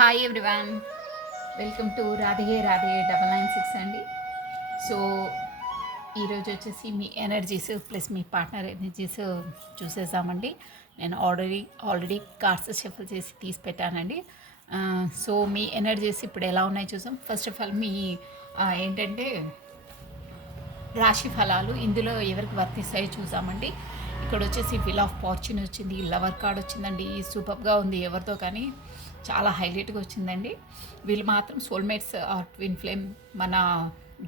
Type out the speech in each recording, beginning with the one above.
Hi everyone, welcome to Radhe Radhe 996 అండి. So ఈరోజు వచ్చేసి మీ ఎనర్జీస్ ప్లస్ మీ పార్ట్నర్ ఎనర్జీస్ చూసేసామండి. నేను ఆల్రెడీ కార్డ్స్ షఫల్ చేసి తీసి పెట్టానండి. సో మీ ఎనర్జీస్ ఇప్పుడు ఎలా ఉన్నాయో చూసాం. ఫస్ట్ ఆఫ్ ఆల్ మీ ఏంటంటే రాశి ఫలాలు ఇందులో ఎవరికి వర్తిస్తాయో చూసామండి. ఇక్కడ వచ్చేసి విల్ ఆఫ్ ఫార్చ్యూన్ వచ్చింది, లవర్ కార్డ్ వచ్చిందండి. సూపర్గా ఉంది, ఎవరితో కానీ చాలా హైలైట్గా వచ్చిందండి. వీళ్ళు మాత్రం సోల్మేట్స్ ఆర్ ట్విన్ ఫ్లేమ్, మన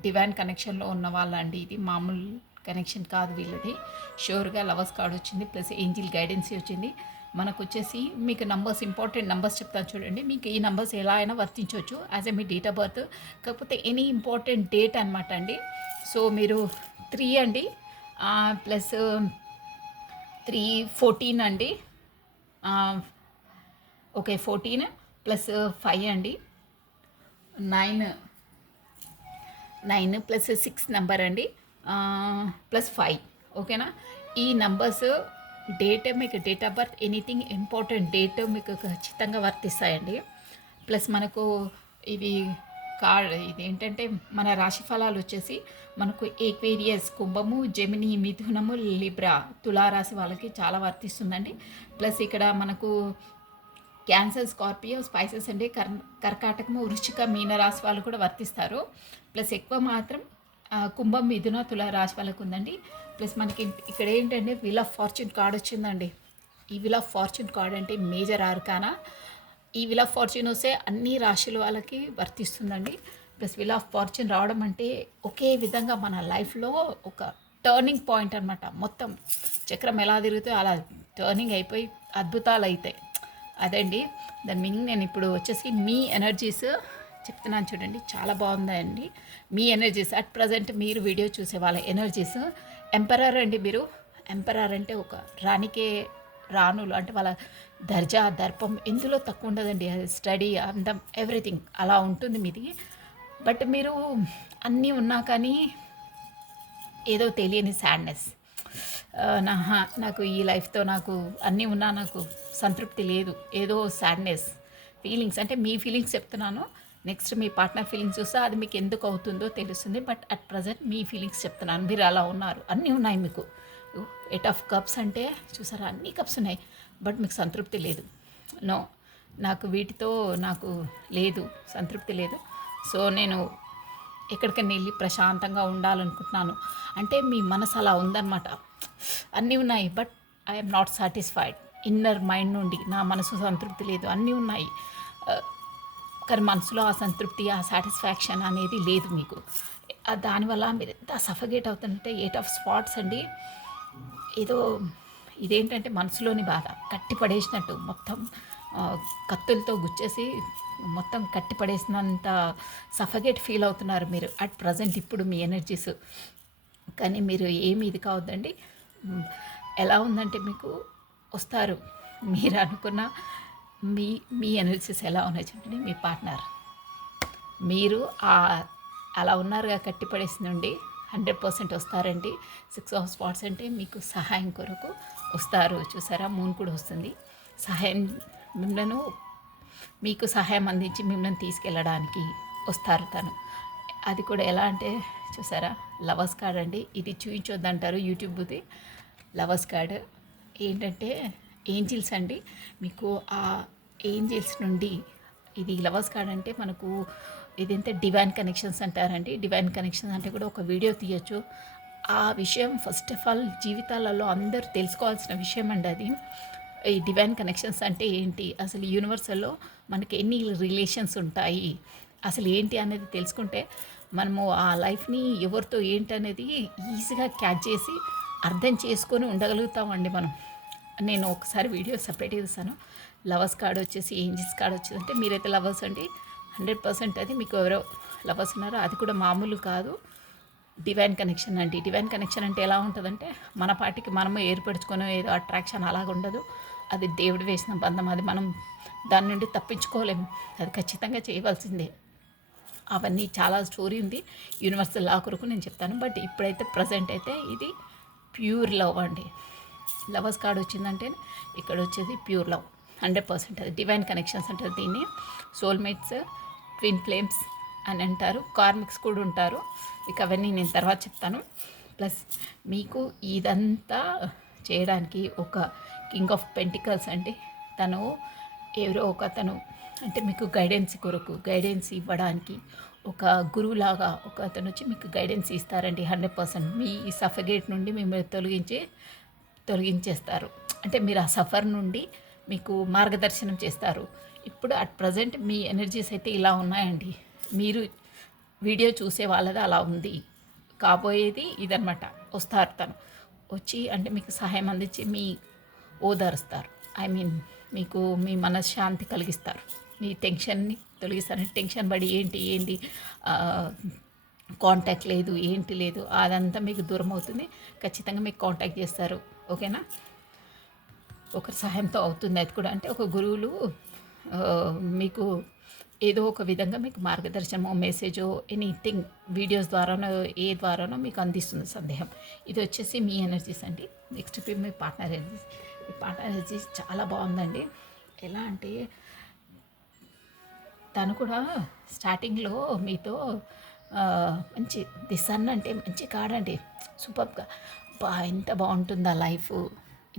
డివైన్ కనెక్షన్లో ఉన్న వాళ్ళండి. ఇది మామూలు కనెక్షన్ కాదు వీళ్ళది. షూర్గా లవర్స్ కార్డ్ వచ్చింది, ప్లస్ ఏంజిల్ గైడెన్సీ వచ్చింది. మనకు వచ్చేసి మీకు నంబర్స్, ఇంపార్టెంట్ నంబర్స్ చెప్తాను చూడండి. మీకు ఈ నంబర్స్ ఎలా అయినా వర్తించవచ్చు as a me date of birth, కాకపోతే ఎనీ ఇంపార్టెంట్ డేట్ అనమాట అండి. సో మీరు 3 అండి, ప్లస్ 3 14 అండి. ఓకే, 14 ప్లస్ 5 అండి, 9 ప్లస్ 6 నెంబర్ అండి, ప్లస్ 5. ఓకేనా? ఈ నంబర్స్ డేట్, మీకు date of birth, anything important date మీకు ఖచ్చితంగా వర్తిస్తాయండి. ప్లస్ మనకు ఇవి ఇదేంటంటే మన రాశి ఫలాలు వచ్చేసి మనకు ఏక్వేరియస్, కుంభము, జెమిని, మిథునము, లిబ్రా, తులారాశి వాళ్ళకి చాలా వర్తిస్తుందండి. ప్లస్ ఇక్కడ మనకు క్యాన్సర్, స్కార్పియో, స్పైసెస్ అంటే కర్కాటకము, వృశ్చిక, మీనరాశి వాళ్ళు కూడా వర్తిస్తారు. ప్లస్ ఎక్కువ మాత్రం కుంభం, మిథున, తుల రాశి వాళ్ళకు ఉందండి. ప్లస్ మనకి ఇక్కడ ఏంటంటే విల్ ఆఫ్ ఫార్చ్యూన్ కార్డ్ వచ్చిందండి. ఈ విల్ ఆఫ్ ఫార్చ్యూన్ కార్డ్ అంటే మేజర్ ఆర్కానా. ఈ విల్ ఆఫ్ ఫార్చ్యూన్ వస్తే అన్ని రాశుల వాళ్ళకి వర్తిస్తుందండి. ప్లస్ విల్ ఆఫ్ ఫార్చ్యూన్ రావడం అంటే ఒకే విధంగా మన లైఫ్లో ఒక టర్నింగ్ పాయింట్ అనమాట. మొత్తం చక్రం ఎలా తిరుగుతాయో అలా టర్నింగ్ అయిపోయి అద్భుతాలు అవుతాయి. అదండి దాని మీనింగ్. నేను ఇప్పుడు వచ్చేసి మీ ఎనర్జీస్ చెప్తున్నాను చూడండి, చాలా బాగుందండి. మీ ఎనర్జీస్ అట్ ప్రజెంట్ మీరు వీడియో చూసే వాళ్ళ ఎనర్జీస్ ఎంపరర్ అండి. మీరు ఎంపరర్ అంటే ఒక రాణికే రాణులు, అంటే వాళ్ళ దర్జా, దర్పం ఎందులో తక్కువ ఉండదండి. స్టడీ, అందం, ఎవ్రీథింగ్ అలా ఉంటుంది మీది. బట్ మీరు అన్నీ ఉన్నా కానీ ఏదో తెలియని సాడ్నెస్. నాకు ఈ లైఫ్తో నాకు అన్నీ ఉన్నా నాకు సంతృప్తి లేదు, ఏదో సాడ్నెస్ ఫీలింగ్స్. అంటే మీ ఫీలింగ్స్ చెప్తున్నాను. నెక్స్ట్ మీ పార్ట్నర్ ఫీలింగ్స్ చూస్తే అది మీకు ఎందుకు అవుతుందో తెలుస్తుంది. But at present me feelings చెప్తున్నాను. మీరు అలా ఉన్నారు, అన్నీ ఉన్నాయి మీకు. 8 ఆఫ్ కప్స్ అంటే చూసారా, అన్ని కప్స్ ఉన్నాయి, బట్ మీకు సంతృప్తి లేదు. నో, నాకు వీటితో నాకు లేదు, సంతృప్తి లేదు. సో నేను ఎక్కడికైనా వెళ్ళి ప్రశాంతంగా ఉండాలనుకుంటున్నాను. అంటే మీ మనసు అలా ఉందన్నమాట. అన్నీ ఉన్నాయి, but I'm not satisfied. Inner mind నుండి నా మనసు సంతృప్తి లేదు. అన్నీ ఉన్నాయి, కానీ మనసులో ఆ సంతృప్తి, ఆ సాటిస్ఫాక్షన్ అనేది లేదు మీకు. దానివల్ల మీరు ఎంత సఫగేట్ అవుతుందంటే 8 ఆఫ్ స్పాట్స్ అండి. ఏదో ఇదేంటంటే మనసులోని బాధ కట్టి పడేసినట్టు, మొత్తం కత్తులతో గుచ్చేసి మొత్తం కట్టి పడేసినంత సఫగేట్ ఫీల్ అవుతున్నారు మీరు అట్ ప్రజెంట్ ఇప్పుడు మీ ఎనర్జీస్. కానీ మీరు ఏమి ఇది కావద్దండి. ఎలా ఉందంటే మీకు వస్తారు, మీరు అనుకున్న మీ మీ ఎనర్జీస్ ఎలా ఉన్నాయి చెప్పండి. మీ పార్ట్నర్ మీరు అలా ఉన్నారుగా, కట్టిపడేసి నుండి 100% వస్తారండి. 6 ఆఫ్ స్పాట్స్ అంటే మీకు సహాయం కొరకు వస్తారు. చూసారా, మూన్ కూడా వస్తుంది. సహాయం, మిమ్మల్ని మీకు సహాయం అందించి మిమ్మల్ని తీసుకెళ్ళడానికి వస్తారు తను. అది కూడా ఎలా అంటే చూసారా, లవర్స్ కార్డ్ అండి. ఇది చూపించొద్దంటారు యూట్యూబ్ది. లవర్స్ కార్డ్ ఏంటంటే ఏంజిల్స్ అండి. మీకు ఆ ఏంజిల్స్ నుండి ఇది లవర్స్ కార్డ్ అంటే మనకు ఇదంతా డివైన్ కనెక్షన్స్ అంటారండి. డివైన్ కనెక్షన్స్ అంటే కూడా ఒక వీడియో తీయచ్చు. ఆ విషయం ఫస్ట్ ఆఫ్ ఆల్ జీవితాలలో అందరూ తెలుసుకోవాల్సిన విషయం అండి అది. ఈ డివైన్ కనెక్షన్స్ అంటే ఏంటి, అసలు యూనివర్సల్లో మనకి ఎన్ని రిలేషన్స్ ఉంటాయి, అసలు ఏంటి అనేది తెలుసుకుంటే మనము ఆ లైఫ్ని ఎవరితో ఏంటి అనేది ఈజీగా క్యాచ్ చేసి అర్థం చేసుకొని ఉండగలుగుతామండి మనం. నేను ఒకసారి వీడియో సపరేట్గా ఇస్తాను. లవర్స్ కార్డ్ వచ్చేసి ఏంజిల్స్ కార్డ్ వచ్చిందంటే మీరైతే లవర్స్ అండి 100%. అది మీకు ఎవరో లవర్స్ ఉన్నారో అది కూడా మామూలు కాదు, డివైన్ కనెక్షన్ అండి. డివైన్ కనెక్షన్ అంటే ఎలా ఉంటుందంటే మన పాటికి మనము ఏర్పరచుకొని ఏదో అట్రాక్షన్ అలాగ ఉండదు. అది దేవుడు వేసిన బంధం, అది మనం దాని నుండి తప్పించుకోలేము, అది ఖచ్చితంగా చేయవలసిందే. అవన్నీ చాలా స్టోరీ ఉంది, యూనివర్సల్ లా కొరకు నేను చెప్తాను. బట్ ఇప్పుడైతే ప్రజెంట్ అయితే ఇది ప్యూర్ లవ్ అండి. లవర్స్ కార్డ్ వచ్చిందంటే ఇక్కడ వచ్చేది ప్యూర్ లవ్. 100% అది డివైన్ కనెక్షన్స్ అంటారు దీన్ని. సోల్మేట్స్, ట్విన్ ఫ్లేమ్స్ అని అంటారు. కార్మిక్స్ కూడా ఉంటారు. ఇక అవన్నీ నేను తర్వాత చెప్తాను. ప్లస్ మీకు ఇదంతా చేయడానికి ఒక కింగ్ ఆఫ్ పెంటికల్స్ అండి, తను ఎవరో ఒక అతను అంటే మీకు గైడెన్స్ ఇవ్వడానికి ఒక గురువులాగా ఒక అతను వచ్చి మీకు గైడెన్స్ ఇస్తారండి. 100% మీ సఫగేట్ నుండి మిమ్మల్ని తొలగించేస్తారు. అంటే మీరు ఆ సఫర్ నుండి మీకు మార్గదర్శనం చేస్తారు. ఇప్పుడు అట్ ప్రజెంట్ మీ ఎనర్జీస్ అయితే ఇలా ఉన్నాయండి. మీరు వీడియో చూసే వాళ్ళది అలా ఉంది. కాబోయేది ఇదనమాట. వస్తారు తను వచ్చి అంటే మీకు సహాయం అందించి మీ ఓదారుస్తారు. ఐ మీన్ మీకు మీ మనశ్శాంతి కలిగిస్తారు. మీ టెన్షన్ని తొలగిస్తారు. టెన్షన్ పడి ఏంటి కాంటాక్ట్ లేదు, ఏంటి లేదు, అదంతా మీకు దూరం అవుతుంది. ఖచ్చితంగా మీకు కాంటాక్ట్ చేస్తారు. ఓకేనా? ఒకరి సహాయంతో అవుతుంది అది కూడా. అంటే ఒక గురువులు మీకు ఏదో ఒక విధంగా మీకు మార్గదర్శనమో మెసేజో ఎనీథింగ్ వీడియోస్ ద్వారానో ఏ ద్వారానో మీకు అందిస్తుంది సందేహం. ఇది వచ్చేసి మీ ఎనర్జీస్ అండి. నెక్స్ట్ మీ పార్ట్నర్ ఎనర్జీస్. మీ పార్ట్నర్ ఎనర్జీస్ చాలా బాగుందండి. ఎలా అంటే తను కూడా స్టార్టింగ్లో మీతో మంచి ది సన్ అంటే మంచి కాడండి, సూపర్గా ఎంత బాగుంటుందా లైఫ్,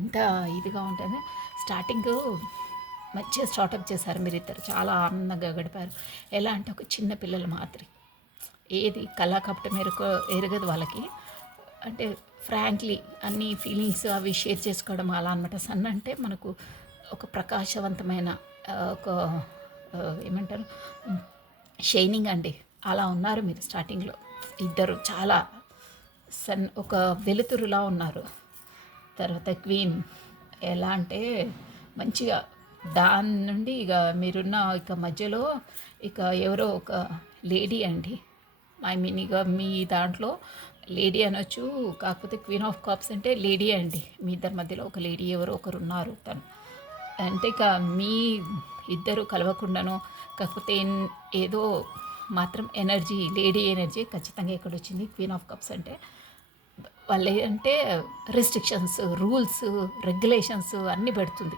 ఇంత ఇదిగా ఉంటుంది. స్టార్టింగ్ మంచిగా స్టార్టప్ చేశారు మీరిద్దరు, చాలా ఆనందంగా గడిపారు. ఎలా అంటే ఒక చిన్న పిల్లలు మాదిరి, ఏది కళాకపటం ఎరగదు వాళ్ళకి. అంటే ఫ్రాంక్లీ అన్ని ఫీలింగ్స్ అవి షేర్ చేసుకోవడం అలా అనమాట. సన్ అంటే మనకు ఒక ప్రకాశవంతమైన ఒక ఏమంటారు షైనింగ్ అండి. అలా ఉన్నారు మీరు స్టార్టింగ్లో ఇద్దరు, చాలా ఒక వెలుతురులా ఉన్నారు. తర్వాత క్వీన్ ఎలా అంటే మంచిగా దాని నుండి ఇక మీరున్న ఇక మధ్యలో ఇక ఎవరో ఒక లేడీ అండి. ఐ మీన్ ఇక మీ దాంట్లో లేడీ అనొచ్చు, కాకపోతే క్వీన్ ఆఫ్ కప్స్ అంటే లేడీ అండి. మీ ఇద్దరి మధ్యలో ఒక లేడీ ఎవరో ఒకరు ఉన్నారు. తను అంటే ఇక మీ ఇద్దరు కలవకుండానో కాకపోతే ఏదో మాత్రం ఎనర్జీ, లేడీ ఎనర్జీ ఖచ్చితంగా ఇక్కడ వచ్చింది. క్వీన్ ఆఫ్ కప్స్ అంటే వాళ్ళు అంటే రెస్ట్రిక్షన్స్, రూల్స్, రెగ్యులేషన్స్ అన్నీ పెడుతుంది.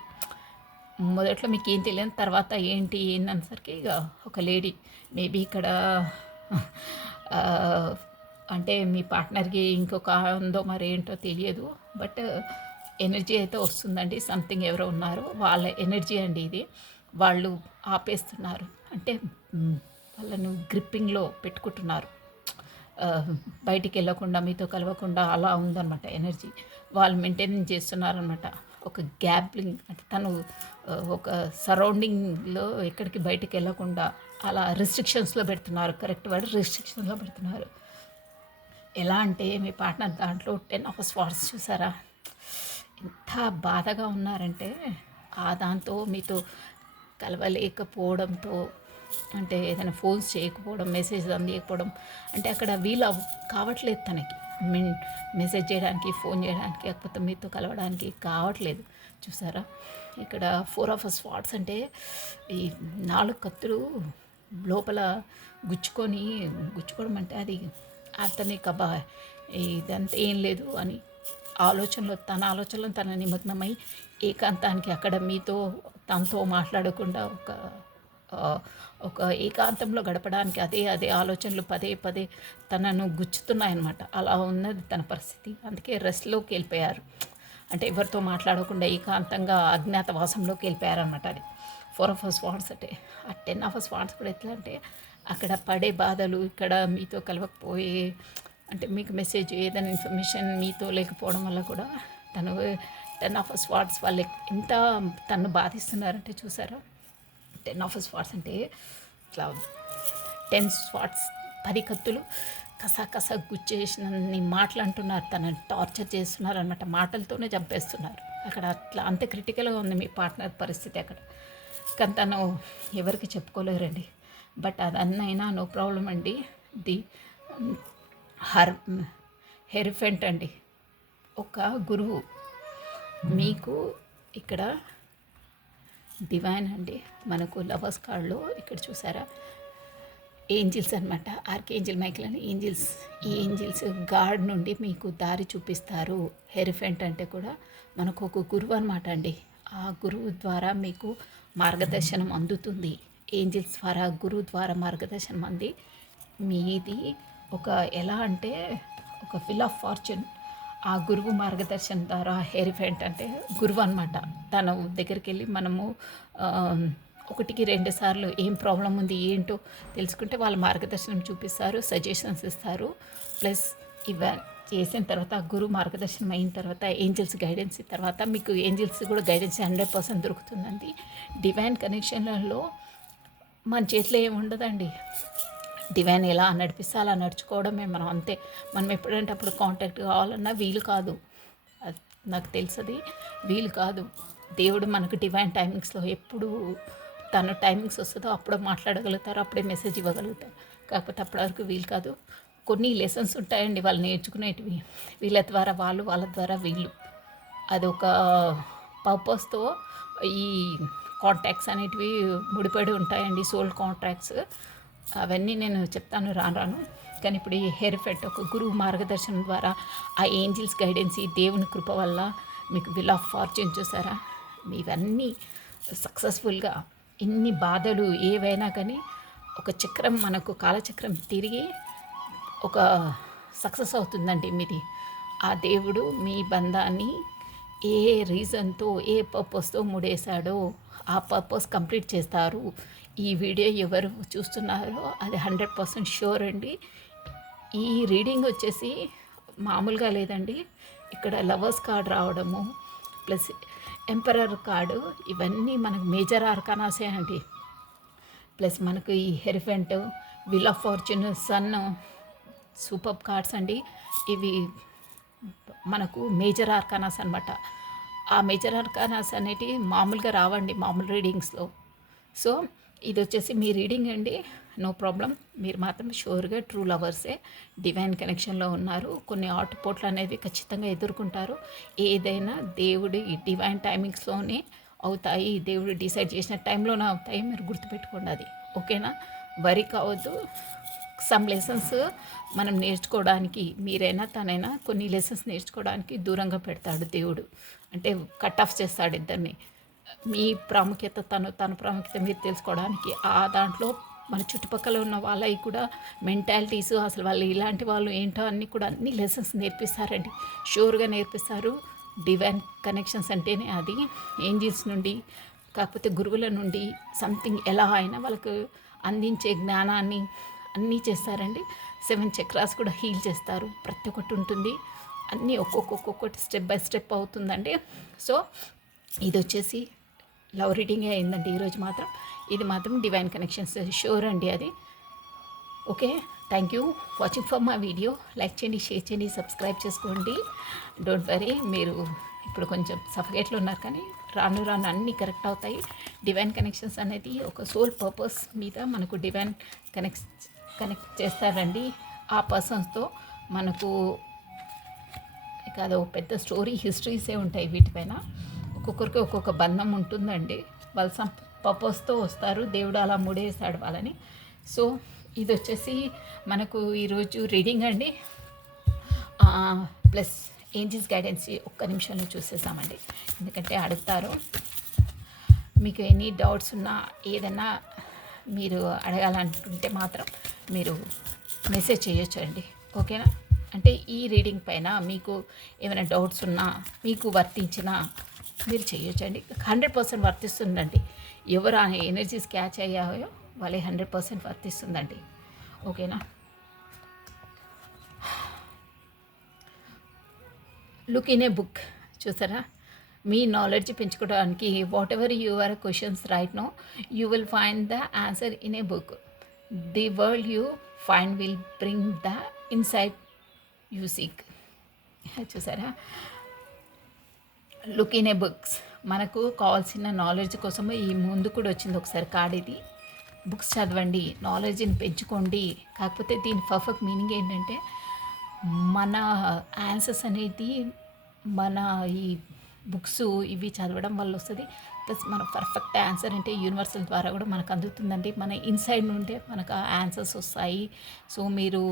మొదట్లో మీకు ఏం తెలియని తర్వాత ఏంటి అనేసరికి ఇక ఒక లేడీ మేబీ ఇక్కడ అంటే మీ పార్ట్నర్కి ఇంకొక ఉందో మరి ఏంటో తెలియదు. బట్ ఎనర్జీ అయితే వస్తుందండి. సంథింగ్ ఎవరో ఉన్నారు, వాళ్ళ ఎనర్జీ అండి ఇది. వాళ్ళు ఆపేస్తున్నారు అంటే వాళ్ళను గ్రిప్పింగ్లో పెట్టుకుంటున్నారు. బయటికి వెళ్ళకుండా మీతో కలవకుండా అలా ఉందన్నమాట ఎనర్జీ. వాళ్ళు మెయింటైన్ చేస్తున్నారనమాట ఒక గ్యాప్లింగ్. అంటే తను ఒక సరౌండింగ్లో ఎక్కడికి బయటికి వెళ్ళకుండా అలా రిస్ట్రిక్షన్స్లో పెడుతున్నారు. కరెక్ట్ వర్డ్, రిస్ట్రిక్షన్స్లో పెడుతున్నారు. ఎలా అంటే మీ పార్ట్నర్ దాంట్లో 10 ఆఫ్ స్వార్డ్స్ చూసారా, ఎంత బాధగా ఉన్నారంటే ఆ దాంతో మీతో కలవలేకపోవడంతో, అంటే ఏదైనా ఫోన్స్ చేయకపోవడం, మెసేజ్ అందియకపోవడం, అంటే అక్కడ వీలు కావట్లేదు తనకి. మెసేజ్ చేయడానికి, ఫోన్ చేయడానికి, లేకపోతే మీతో కలవడానికి కావట్లేదు. చూసారా ఇక్కడ 4 ఆఫ్ స్వార్డ్స్ అంటే ఈ 4 కత్తులు లోపల గుచ్చుకోవడం అంటే అది అతని కబా ఇదంతా ఏం లేదు అని తన ఆలోచనలో తన నిమగ్నమై ఏకాంతానికి అక్కడ మీతో తనతో మాట్లాడకుండా ఒక ఏకాంతంలో గడపడానికి అదే ఆలోచనలు పదే పదే తనను గుచ్చుతున్నాయన్నమాట. అలా ఉన్నది తన పరిస్థితి. అందుకే రెస్ట్లోకి వెళ్ళిపోయారు. అంటే ఎవరితో మాట్లాడకుండా ఏకాంతంగా అజ్ఞాతవాసంలోకి వెళ్ళిపోయారనమాట. అది 4 ఆఫ్ స్వార్డ్స్ అంటే. ఆ 10 ఆఫ్ స్వార్డ్స్ కూడా ఎట్లా అంటే అక్కడ పడే బాధలు, ఇక్కడ మీతో కలవకపోయే, అంటే మీకు మెసేజ్ ఏదైనా ఇన్ఫర్మేషన్ మీతో లేకపోవడం వల్ల కూడా తను 10 ఆఫ్ స్వార్డ్స్ వాళ్ళకి ఎంత తను బాధిస్తున్నారంటే చూసారా. 10 ఆఫ్ స్వార్డ్స్ అంటే ఇట్లా 10 స్వార్డ్స్ 10 కత్తులు కస గుచ్చేసినన్ని మాటలు అంటున్నారు. తనని టార్చర్ చేస్తున్నారు అనమాట. మాటలతోనే చంపేస్తున్నారు. అక్కడ అట్లా అంత క్రిటికల్గా ఉంది మీ పార్ట్నర్ పరిస్థితి అక్కడ. కానీ తను ఎవరికి చెప్పుకోలేరండి. బట్ అదన్నైనా నో ప్రాబ్లం అండి. ది హెరిఫెంట్ అండి, ఒక గురువు మీకు ఇక్కడ డివైన్ అండి. మనకు లవర్స్ కార్డ్లో ఇక్కడ చూసారా ఏంజిల్స్ అనమాట. ఆర్కేంజిల్ మైకేల్ అని ఏంజిల్స్. ఈ ఏంజిల్స్ గాడ్ నుండి మీకు దారి చూపిస్తారు. హెరిఫెంట్ అంటే కూడా మనకు ఒక గురువు అనమాట అండి. ఆ ఆ గురువు ద్వారా మీకు మార్గదర్శనం అందుతుంది. ఏంజిల్స్ ద్వారా గురువు ద్వారా మార్గదర్శనం అంది మీది ఒక ఎలా అంటే ఒక ఫిల్ ఆఫ్ ఫార్చ్యూన్. ఆ గురువు మార్గదర్శనం ద్వారా హెరిఫెంట్ అంటే గురువు అనమాట. తన దగ్గరికి వెళ్ళి మనము ఒకటికి 2 సార్లు ఏం ప్రాబ్లం ఉంది ఏంటో తెలుసుకుంటే వాళ్ళ మార్గదర్శనం చూపిస్తారు, సజెషన్స్ ఇస్తారు. ప్లస్ ఇవ చేసిన తర్వాత గురువు మార్గదర్శనం అయిన తర్వాత ఏంజిల్స్ గైడెన్స్ తర్వాత మీకు ఏంజిల్స్ కూడా గైడెన్స్ 100% దొరుకుతుందండి. డివైన్ కనెక్షన్లలో మన చేతిలో ఏమి ఉండదండి. డివైన్ ఎలా నడిపిస్తే అలా నడుచుకోవడమే మనం, అంతే. మనం ఎప్పుడంటే అప్పుడు కాంటాక్ట్ కావాలన్నా వీలు కాదు. అది నాకు తెలుసది వీలు కాదు. దేవుడు మనకు డివైన్ టైమింగ్స్లో ఎప్పుడు తన టైమింగ్స్ వస్తుందో అప్పుడు మాట్లాడగలుగుతారు, అప్పుడే మెసేజ్ ఇవ్వగలుగుతారు. కాకపోతే అప్పటి వరకు వీలు కాదు. కొన్ని లెసన్స్ ఉంటాయండి వాళ్ళు నేర్చుకునేటివి, వీళ్ళ ద్వారా వాళ్ళు, వాళ్ళ ద్వారా వీళ్ళు. అదొక పర్పస్తో ఈ కాంటాక్ట్స్ అనేటివి ముడిపడి ఉంటాయండి, సోల్ కాంట్రాక్ట్స్. అవన్నీ నేను చెప్తాను రాను. కానీ ఇప్పుడు ఈ హెరిఫెట్ ఒక గురువు మార్గదర్శనం ద్వారా ఆ ఏంజిల్స్ గైడెన్స్, ఈ దేవుని కృప వల్ల మీకు విల్ ఆఫ్ ఫార్చ్యూన్ చూసారా, ఇవన్నీ సక్సెస్ఫుల్గా ఇన్ని బాధలు ఏవైనా కానీ ఒక చక్రం మనకు కాలచక్రం తిరిగి ఒక సక్సెస్ అవుతుందండి మీది. ఆ దేవుడు మీ బంధాన్ని ఏ రీజన్తో ఏ పర్పస్తో ముడేశాడో ఆ పర్పస్ కంప్లీట్ చేస్తారు. ఈ వీడియో ఎవరు చూస్తున్నారో అది 100% షూర్ అండి. ఈ రీడింగ్ వచ్చేసి మామూలుగా లేదండి. ఇక్కడ లవర్స్ కార్డ్ రావడము ప్లస్ ఎంపరర్ కార్డు, ఇవన్నీ మనకు మేజర్ ఆర్కానాసే అండి. ప్లస్ మనకు ఈ hierophant, wheel of fortune, sun, super cards అండి. ఇవి మనకు మేజర్ ఆర్కానాస్ అనమాట. ఆ మేజర్ ఆర్కానాస్ అనేటివి మామూలుగా రావండి మామూలు రీడింగ్స్లో. సో ఇది వచ్చేసి మీ రీడింగ్ అండి, నో ప్రాబ్లం. మీరు మాత్రం షూర్గా ట్రూ లవర్సే, డివైన్ కనెక్షన్లో ఉన్నారు. కొన్ని ఆటుపోట్లు అనేవి ఖచ్చితంగా ఎదుర్కొంటారు. ఏదైనా దేవుడి డివైన్ టైమింగ్స్లోనే అవుతాయి, దేవుడు డిసైడ్ చేసిన టైంలోనే అవుతాయి. మీరు గుర్తుపెట్టుకోండి అది, ఓకేనా? వరి కావద్దు. సమ్ లెసన్స్ మనం నేర్చుకోవడానికి, మీరైనా తనైనా కొన్ని లెసన్స్ నేర్చుకోవడానికి దూరంగా పెడతాడు దేవుడు. అంటే కట్ ఆఫ్ చేస్తాడు ఇద్దరిని. మీ ప్రాముఖ్యత తన ప్రాముఖ్యత మీరు తెలుసుకోవడానికి ఆ దాంట్లో మన చుట్టుపక్కల ఉన్న వాళ్ళవి కూడా మెంటాలిటీస్, అసలు వాళ్ళు ఇలాంటి వాళ్ళు ఏంటో అన్నీ కూడా అన్ని లెసన్స్ నేర్పిస్తారండి, షూర్గా నేర్పిస్తారు. డివైన్ కనెక్షన్స్ అంటేనే అది. ఏంజిల్స్ నుండి కాకపోతే గురువుల నుండి సంథింగ్ ఎలా అయినా వాళ్ళకు అందించే జ్ఞానాన్ని అన్నీ చేస్తారండి. 7 చక్రాస్ కూడా హీల్ చేస్తారు, ప్రతి ఒక్కటి ఉంటుంది. అన్నీ ఒక్కొక్కటి స్టెప్ బై స్టెప్ అవుతుందండి. సో ఇది వచ్చేసి లవ్ రీడింగే అయిందండి ఈరోజు మాత్రం. ఇది మాత్రం డివైన్ కనెక్షన్స్ షూర్ అండి అది. Okay, thank you watching for my video. Like చేయండి, షేర్ చేయండి, సబ్స్క్రైబ్ చేసుకోండి. డోంట్ వరీ, మీరు ఇప్పుడు కొంచెం సఫకేట్లో ఉన్నారు కానీ రాను అన్నీ కరెక్ట్ అవుతాయి. డివైన్ కనెక్షన్స్ అనేది ఒక సోల్ పర్పస్ మీద మనకు డివైన్ కనెక్ట్ చేస్తారండి. ఆ పర్సన్స్తో మనకు ఇక అదో పెద్ద స్టోరీ, హిస్టరీసే ఉంటాయి వీటిపైన. ఒక్కొక్కరికి ఒక్కొక్క బంధం ఉంటుందండి. వాళ్ళు సమ్ పర్పస్తో వస్తారు, దేవుడు అలా ముడేస్తాడు వాళ్ళని. సో ఇది వచ్చేసి మనకు ఈరోజు రీడింగ్ అండి. ప్లస్ ఏంజిల్స్ గైడెన్స్ ఒక్క నిమిషంలో చూసేసామండి, ఎందుకంటే అడుగుతారు. మీకు ఎనీ డౌట్స్ ఉన్నా ఏదైనా మీరు అడగాలనుకుంటే మాత్రం మీరు మెసేజ్ చేయొచ్చు అండి, ఓకేనా? అంటే ఈ రీడింగ్ పైన మీకు ఏమైనా డౌట్స్ ఉన్నా, మీకు వర్తించినా మీరు చేయొచ్చండి. 100% వర్తిస్తుందండి. ఎవరు ఆ ఎనర్జీస్ క్యాచ్ అయ్యాయో వాళ్ళే 100% వర్తిస్తుందండి, ఓకేనా? లుక్ ఇన్ ఏ బుక్ చూసారా, మీ నాలెడ్జ్ పెంచుకోవడానికి whatever your questions right no you will find the answer in a book. The world you find will bring the insight you seek. చూసారా, look in a books. మనకు కావాల్సిన knowledge కోసము ఈ ముందు కూడా వచ్చింది ఒకసారి కార్డ్ ఇది. బుక్స్ చదవండి, నాలెడ్జ్ని పెంచుకోండి. కాకపోతే దీని పర్ఫెక్ట్ మీనింగ్ ఏంటంటే మన ఆన్సర్స్ అనేది మన ఈ బుక్స్ ఇవి చదవడం వల్ల వస్తుంది. ప్లస్ మన పర్ఫెక్ట్ ఆన్సర్ అంటే యూనివర్సల్ ద్వారా కూడా మనకు అందుతుందండి. మన ఇన్సైడ్ నుండే మనకు ఆ ఆన్సర్స్ వస్తాయి. సో మీరు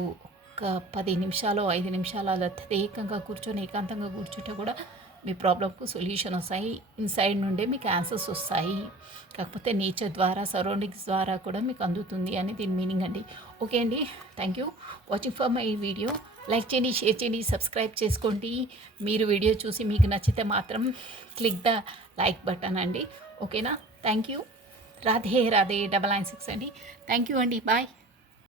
ఒక 10 నిమిషాలు 5 నిమిషాలు అలా ఏకంగా కూర్చొని ఏకాంతంగా కూర్చుంటే కూడా మీ ప్రాబ్లంకు సొల్యూషన్ వస్తాయి. ఇన్సైడ్ నుండే మీకు ఆన్సర్స్ వస్తాయి. కాకపోతే నేచర్ ద్వారా, సరౌండింగ్స్ ద్వారా కూడా మీకు అందుతుంది అని దీని మీనింగ్ అండి. ఓకే అండి, thank you watching for my video. Like చేయండి, షేర్ చేయండి, సబ్స్క్రైబ్ చేసుకోండి. మీరు వీడియో చూసి మీకు నచ్చితే మాత్రం క్లిక్ ద లైక్ బటన్ అండి. ఓకేనా, థ్యాంక్ యూ. రాధే రాధే 996 అండి. థ్యాంక్ యూ అండి, బాయ్.